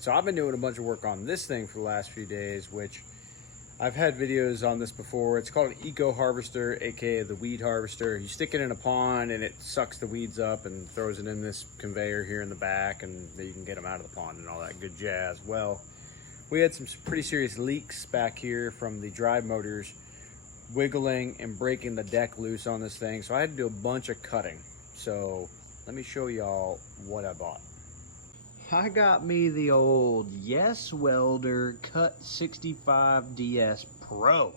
So I've been doing a bunch of work on this thing for the last few days, which I've had videos on this before. It's called an eco harvester, aka the weed harvester. You stick it in a pond and it sucks the weeds up and throws it in this conveyor here in the back, and then you can get them out of the pond and all that good jazz. Well, we had some pretty serious leaks back here from the drive motors wiggling and breaking the deck loose on this thing. So I had to do a bunch of cutting. So let me show y'all what I bought. I got me the old Yeswelder Cut 65 DS Pro.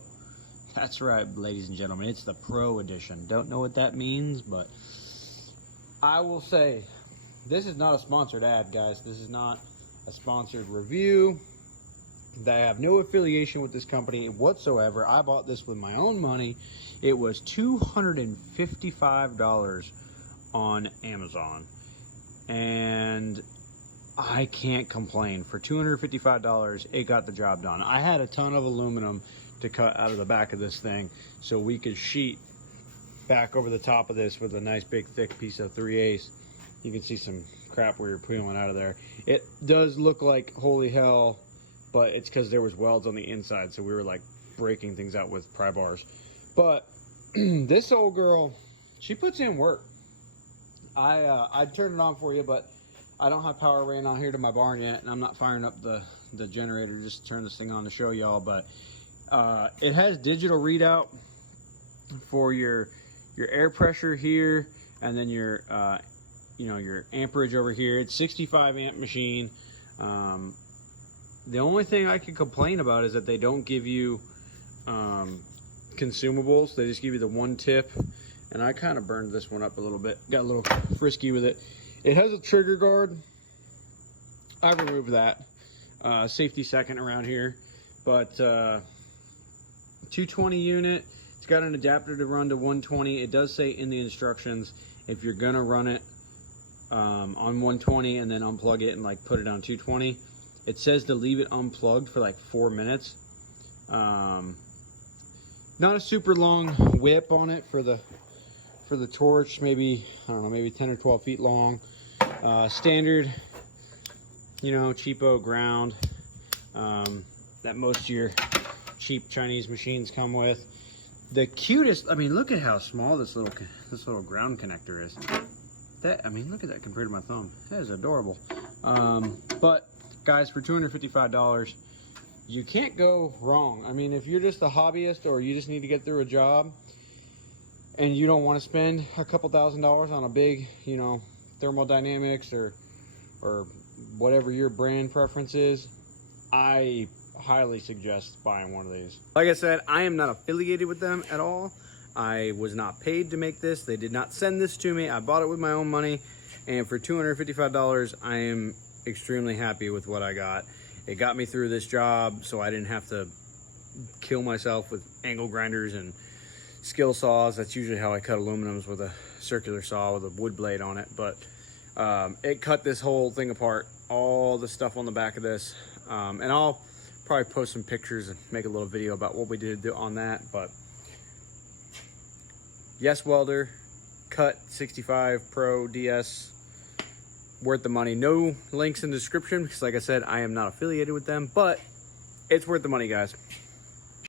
That's right, ladies and gentlemen, it's the Pro Edition. Don't know what that means, but I will say, this is not a sponsored ad, guys. This is not a sponsored review. I have no affiliation with this company whatsoever. I bought this with my own money. It was $255 on Amazon. And I can't complain. For $255, it got the job done. I had a ton of aluminum to cut out of the back of this thing so we could sheet back over the top of this with a nice big thick piece of 3/8. You can see some crap where you're peeling out of there. It does look like holy hell, but it's because there was welds on the inside, so we were like breaking things out with pry bars. But this old girl, she puts in work. I'd turn it on for you, but I don't have power ran on here to my barn yet, and I'm not firing up the generator just to turn this thing on to show y'all. But it has digital readout for your air pressure here, and then your your amperage over here. It's 65 amp machine. The only thing I can complain about is that they don't give you consumables. They just give you the one tip, and I kind of burned this one up a little bit. Got a little frisky with it. It has a trigger guard. I removed that. Safety second around here. But 220 unit. It's got an adapter to run to 120. It does say in the instructions, if you're going to run it on 120 and then unplug it and like put it on 220, it says to leave it unplugged for like 4 minutes. Not a super long whip on it for the torch. Maybe, I don't know, maybe 10 or 12 feet long. Standard, cheapo ground that most of your cheap Chinese machines come with. The cutest, I mean, look at how small this little ground connector is. That, I mean, look at that compared to my thumb. That is adorable. But guys, for $255, you can't go wrong. I mean, if you're just a hobbyist or you just need to get through a job and you don't want to spend a couple $1,000s on a big, thermodynamics or whatever your brand preference is, I highly suggest buying one of these. Like I said, I am not affiliated with them at all. I was not paid to make this. They did not send this to me. I bought it with my own money, and for $255, I am extremely happy with what I got. It got me through this job, so I didn't have to kill myself with angle grinders and skill saws. That's usually how I cut aluminums, with a circular saw with a wood blade on it. But it cut this whole thing apart, all the stuff on the back of this. And I'll probably post some pictures and make a little video about what we did on that. But Yeswelder Cut 65 Pro DS, worth the money. No links in the description because, like I said, I am not affiliated with them, but it's worth the money, guys.